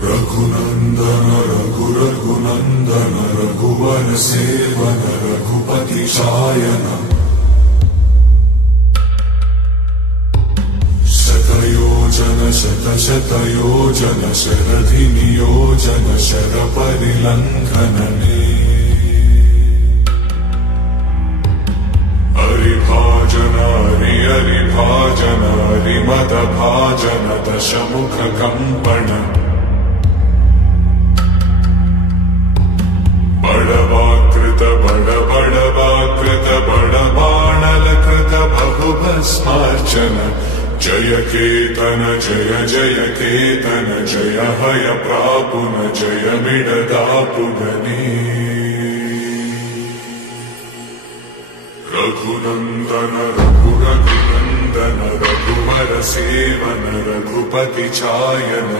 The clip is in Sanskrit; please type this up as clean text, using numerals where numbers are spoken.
रघुनंदन रघुनंदन रघुवर सेवन रघुपति शायन शतयोजन शतशतयोजन शरधि नियोजन शरपरिलंघनने हरिभाजन हरिभाजन हरिमदभाजन दशमुख कंपन बड़वाकृत बड़बाणलकृत बहुभस्मार्चन जय केतन जय जय केतन जय हय प्रापुन जय मिडदापुगने रघुनंदन रघुनंदन रघुवर सेवन रघुपति चायन